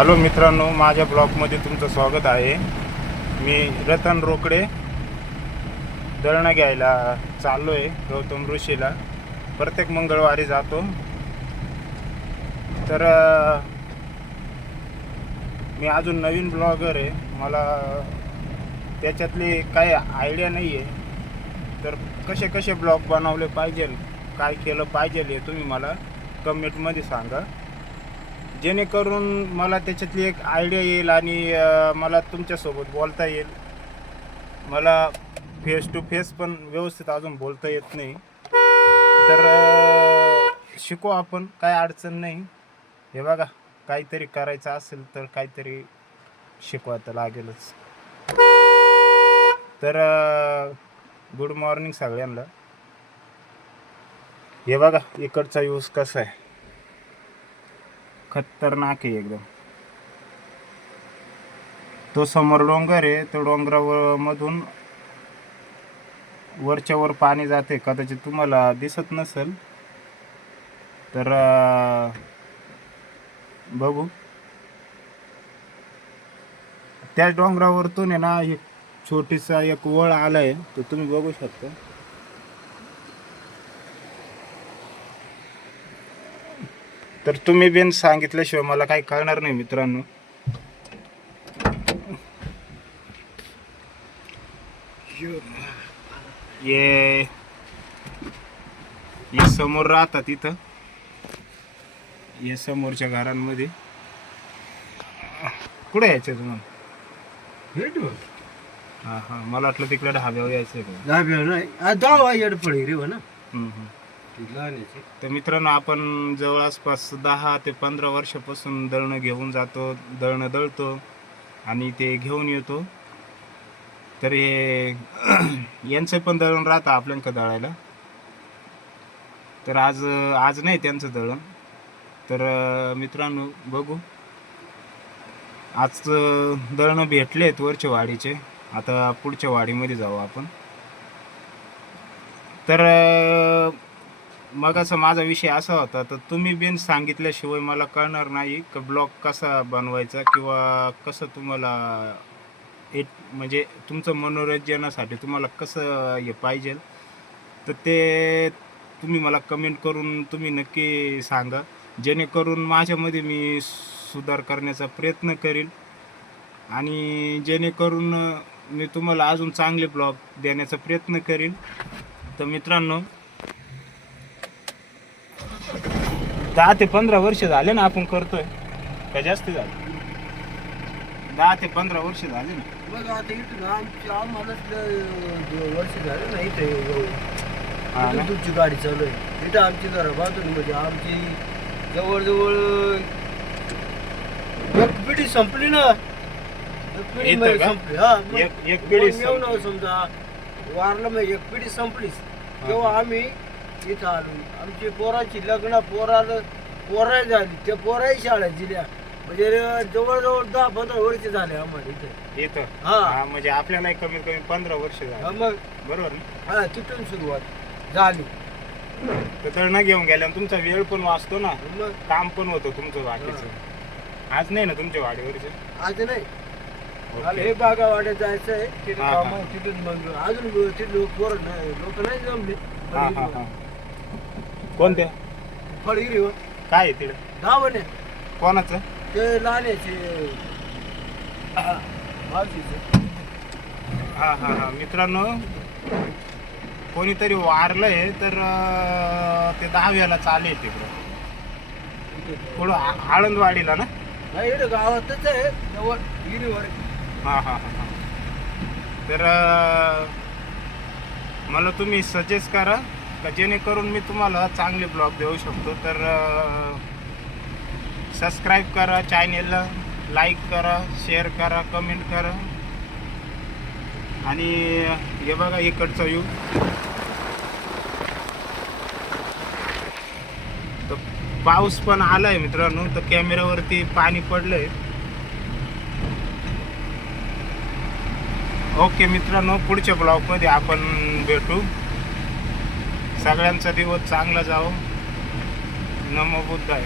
Hello मित्रांनो, माझ्या ब्लॉगमध्ये तुमचं स्वागत आहे. मी रतन रोकडे दळणं घ्यायला चाललो आहे गौतम ऋषीला. प्रत्येक मंगळवारी जातो. तर मी अजून नवीन ब्लॉगर आहे, मला त्याच्यातली काही आयडिया नाही आहे. तर कसे कसे ब्लॉग बनवले पाहिजे, काय केलं पाहिजे हे तुम्ही मला कमेंटमध्ये सांगा, जेणेकरून मला त्याच्यातली एक आयडिया येईल आणि मला तुमच्यासोबत बोलता येईल. मला फेस टू फेस पण व्यवस्थित अजून बोलता येत नाही. तर शिकू आपण, काय अडचण नाही. हे बघा, काहीतरी करायचं असेल तर काहीतरी शिकवायला लागेलच. तर गुड मॉर्निंग सगळ्यांना. हे बघा इकडचा यूज कसा आहे, खतरनाक आहे एकदम. तो समोर डोंगर आहे, तो डोंगरावर मधून वरच्या वर पाणी जाते. कदाचित तुम्हाला दिसत नसेल तर बघू. त्या डोंगरावरतून आहे ना, एक छोटीसा एक वळ आलाय, तो तुम्ही बघू शकता. तर तुम्ही बिन सांगितल्याशिवाय मला काही कळणार नाही मित्रांनो. ये समोर राहतात इथं, ये समोरच्या घरांमध्ये. कुठे यायचं तुम्हाला? हा हा, मला वाटलं तिकडे ढाब्यावर यायचं का. तर मित्रांनो, आपण जवळपास 10 ते 15 वर्षापासून दळणं घेऊन जातो, दळणं दळतो आणि ते घेऊन येतो. तर हे यांचं पण दळण राहतं आपल्याकडं दळायला. तर आज नाही त्यांचं दळण. तर मित्रांनो बघू, आज दळणं भेटलेत वरच्या वाडीचे. आता पुढच्या वाडीमध्ये जाऊ आपण. तर मग असं माझा विषय असा होता, तर तुम्ही बिन सांगितल्याशिवाय मला कळणार नाही की ब्लॉग कसा बनवायचा किंवा कसं तुम्हाला म्हणजे तुमचं मनोरंजनासाठी तुम्हाला कसं हे पाहिजे. तर ते तुम्ही मला कमेंट करून तुम्ही नक्की सांगा, जेणेकरून माझ्यामध्ये मी सुधार करण्याचा प्रयत्न करील आणि जेणेकरून मी तुम्हाला अजून चांगले ब्लॉग देण्याचा प्रयत्न करील. तर मित्रांनो, 10 ते 15 वर्ष झाले ना आपण करतोय, का जास्त झाले? 10 ते 15 वर्ष झाले ना. मग आता इथून आम्हाला वर्ष झालं ना इथे तुमची गाडी चालू आहे. इथं आमची जरा बाजून म्हणजे आमची जवळजवळ एक पिढी संपली ना. संपली. हा, एक पिढी येऊन समजा वारलं, मग एक पिढी संपलीच. तेव्हा आम्ही इथं आलो. आमची पोराची लग्न पोरा झाली, त्या पोराही शाळा दिल्या. म्हणजे जवळजवळ 10-15 वर्ष झाले आम्हाला इथे येतं. हा, म्हणजे आपल्याला कमीत कमी 15 वर्ष झाले. मग बरोबर ना. हा, तिथून सुरुवात झाली. तर दळणं घेऊन गेल्यावर तुमचा वेळ पण वाचतो ना, मग काम पण होतं तुमचं बाकीचं. आज नाही ना तुमच्या वाडीवरचं? आज नाही. मला हे बागावाड्यात जायचं आहे. तिथे हा, काम हा. तिथून मग अजून तिथे लोक नाही जमले. हा हा हा. कोणत्या? फळगिरी काय आहे तिकडे? धावणे कोणाचं? ते लहानचे मावशीचे. हा हा हा. मित्रांनो, कोणीतरी वारलंय तर ते 10व्याला चालेल तिकडं पुढं आळंदवाडीला ना. नाही, इकडे गावातच आहे जवळ गिरीवर. हा हा हा हा. तर मला तुम्ही सजेस्ट करा का, जेणेकरून मी तुम्हाला चांगले ब्लॉग देऊ शकतो. तर सबस्क्राईब करा चॅनेलला, लाईक करा, शेअर करा, कमेंट करा. आणि हे बघा इकडचा व्ह्यू. तर पाऊस पण आलाय मित्रांनो, तर कॅमेऱ्यावरती पाणी पडलंय. ओके मित्रांनो, पुढच्या ब्लॉगमध्ये आपण भेटू. सगळ्यांचा दिवस चांगला जाओ. नमो बुद्धाय.